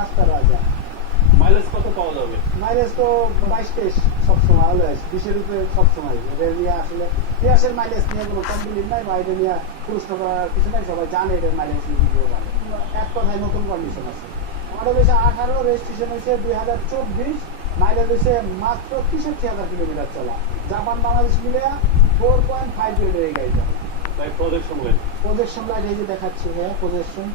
রাস্তা রাজা মাইলেজ কত পাওয়া যাবে? মাইলেজ তো বাইশ তেইশ সবসময় অলওয়েজ বিশের উপরে সবসময়। এটা নিয়ে আসলে পিয়াসের মাইলেজ নিয়ে কোনো কমপ্লিট নাই বা এটা নিয়ে প্রশ্ন করার কিছু নাই সবাই জানে এটার মাইলেজ এক কথায় নতুন কন্ডিশন আছে। আমাদের হয়েছে আঠারো রেজিস্ট্রেশন হয়েছে দুই হাজার চব্বিশ মাইলেজ হয়েছে মাত্র তেষট্টি হাজার কিলোমিটার চলা। জাপান বাংলাদেশ মিলে ফোর পয়েন্ট ফাইভ কিলোমিটার এই গাড়িটা প্রজেকশন প্রজেকশন লাইট এই যে দেখাচ্ছি হ্যাঁ প্রজেকশন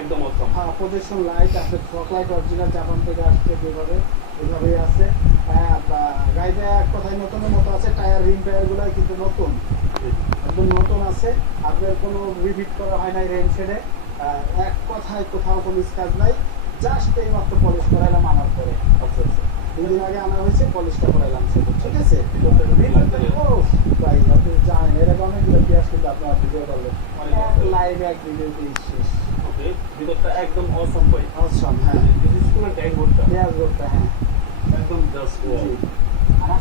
একদম অসম হ্যাঁ প্রজেকশন লাইট আছে ফক লাইট অরিজিনাল জাপান থেকে আসছে যেভাবে এভাবেই আছে। হ্যাঁ, গাড়িটা এক কথায় নতুনের মতো আছে টায়ার রিম টায়ার গুলাই কিন্তু নতুন। একদম নতুন আছে আপনার কোনো রিপিট করা হয় নাই রেন শেডে এক কথায় কোথাও কোনো স্কাচ নাই জাস্ট এই মাত্র পলিশ করাইলাম আমার পরে। আচ্ছা আচ্ছা। দুদিন আগে আনা হয়েছে পলিশটা করাইলাম শুধু ঠিক আছে? ভাই আপনি জানেন এরকম অনেকগুলো পেঁয়াজ কিন্তু আপনারা ভিডিও করলেন লাইভ এক ভিডিওতে শেষ। ভিতরটা একদম অসম ভাই অসম হ্যাঁ। বিশেষ করে ড্যাশবোর্ডটা করতে হ্যাঁ। একদম জাস্ট জি।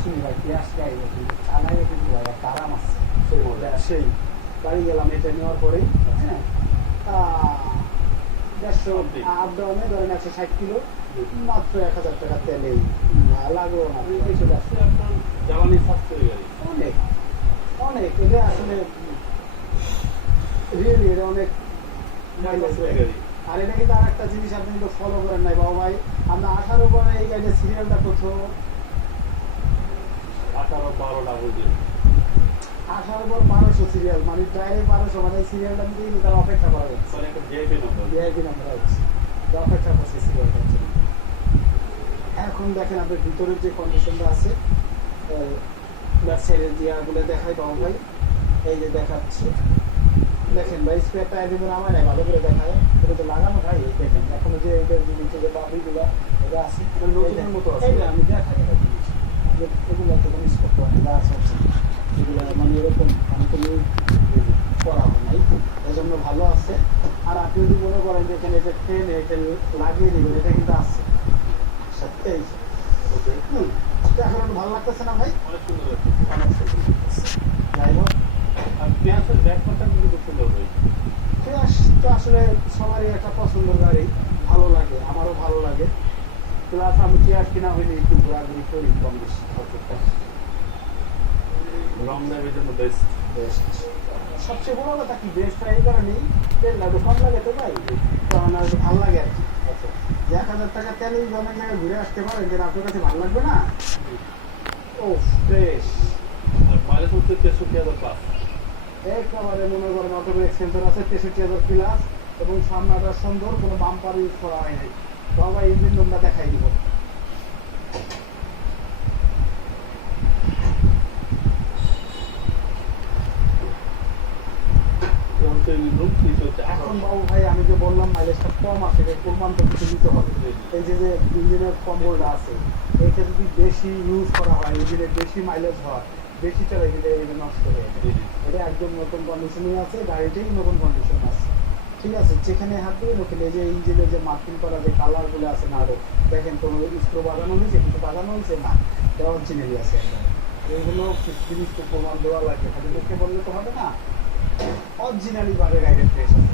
শুনি ভাই পেঁয়াজ গাড়ি চালাই কিন্তু ভাই একটা আরাম আছে। সেই মজা সেই। বাড়ি গেলাম এটা নেওয়ার পরেই হ্যাঁ। দেড়শো আপ ডাউনে ধরেন একশো ষাট কিলো মাত্র এক হাজার টাকা তেলেই লাগল না। কিছু জ্বালানি সাশ্রয়ী গাড়ি অনেক অনেক। এটা আসলে রিয়েলি এটা অনেক mileage সাশ্রয়ী দেয়। গাড়ি আর এটা কিন্তু আর একটা জিনিস আপনি কিন্তু ফলো করেন নাই বাবা ভাই। আমরা আঠারো পরে এই গাড়ির সিরিয়ালটা কোথাও আঠারো বারো ডাবল আঠারো পর বারোশো সিরিয়াল মানে ডাইরেক্ট বারোশো মানে সিরিয়ালটা নিতে কিন্তু তারা অপেক্ষা করা যাচ্ছে একটা ভিআইপি নাম্বার ভিআইপি নাম্বার আছে অপেক্ষা করছে সিরিয়ালটা হচ্ছে। এখন দেখেন আপনার ভিতরের যে কন্ডিশনটা আছে ব্যাক সাইডের জিয়াগুলো দেখাই বাবু ভাই। এই যে দেখাচ্ছে। দেখেন ভাই স্পেয়ার টায়ার আমার নাই ভালো করে দেখায়। এটা তো লাগানো ভাই দেখেন এখনও যে এটার নিচে যে বাবিগুলো এটা আছে। এটা নতুনের মতো আছে। আমি দেখাই এটা এগুলো তো কোনো না আছে। এগুলো মানে এরকম আমি করা হয় নাই। এই জন্য ভালো আছে। আর আপনি যদি মনে করেন যে এখানে এটা ট্রেনে এটা লাগিয়ে দিবেন এটা কিন্তু আছে। সত্যি। ওকে। এখন ভালো লাগতেছে না ভাই? অনেক সুন্দর লাগছে। যাই হোক। আর পেঁয়াজের ব্যাকপারটা কিন্তু খুব সুন্দর ভাই ফ্রেশ তো আসলে সবারই একটা পছন্দের গাড়ি। ভালো লাগে আমারও ভালো লাগে। প্লাস আমি পেঁয়াজ কিনা হইলে একটু ঘোরাঘুরি করি কম বেশি লং ড্রাইভের জন্য বেস্ট বেস্ট সবচেয়ে বড় কথা কি বেস্ট এই কারণেই তেল কম লাগে তো ভাই কারণ আর ভালো লাগে আর কি। আচ্ছা যে এক হাজার টাকা তেলে অনেক জায়গায় ঘুরে আসতে পারেন যেটা আপনার কাছে ভালো লাগবে না? ও ফ্রেশ আর মাইলেজ হচ্ছে তেষট্টি হাজার পাঁচ একেবারে মনে করেন অটোমেটিক সেন্সর আছে, তেষট্টি হাজার এবং সুন্দর কোনো বাম্পার ইউজ করা হয় নাই। বাবা ইঞ্জিন দেখাই দিব। এটা এখন বাবু ভাই, আমি যে বললাম মাইলেজটা কম আছে কোরবান তো কিছু হবে। এই যে যে ইঞ্জিনের কম্বলটা আছে এইটা যদি বেশি ইউজ করা হয় ইঞ্জিনের বেশি মাইলেজ হয় বেশি চলে গেলে এটা নষ্ট হয়ে যায়। এটা একদম নতুন কন্ডিশনে আছে গাড়িটাই নতুন কন্ডিশন আছে। ঠিক আছে যেখানে হাত লোকেল এই যে ইঞ্জিনের যে মার্কিং করা যে কালারগুলো আছে না আরও দেখেন কোনো স্ক্রো বাগানো হয়েছে কিন্তু বাগানো হয়েছে? না এটা অরিজিনালি আছে। এইগুলো জিনিস তো প্রমাণ দেওয়া লাগে। খালি লোককে বললে তো হবে না। অরিজিনালি ভাবে গাড়ির ফ্রেশ আছে।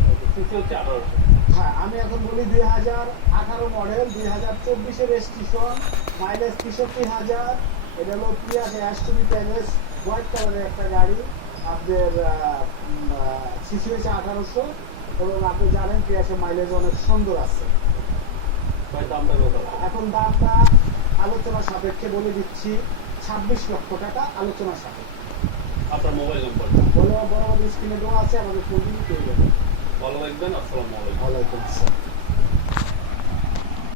হ্যাঁ আমি এখন বলি দুই হাজার আঠারো মডেল দুই হাজার চব্বিশের রেজিস্ট্রেশন মাইলেজ তেষট্টি হাজার এটা হলো পিয়াস অ্যাস্টমি প্যালেস হোয়াইট কালারের একটা গাড়ি। আপনার সিসি হয়েছে আঠারোশো। এবং আপনি জানেন পিয়াসের মাইলেজ অনেক সুন্দর আছে। এখন দামটা আলোচনা সাপেক্ষে বলে দিচ্ছি ছাব্বিশ লক্ষ টাকা আলোচনা সাপেক্ষে। আপনার মোবাইল নাম্বার বড় বড় স্ক্রিনে দেওয়া আছে আমাদের ফোন দিয়ে পেয়ে যাবেন। ভালো লাগবেন আসসালামু আলাইকুম। ওয়ালাইকুম আসসালাম।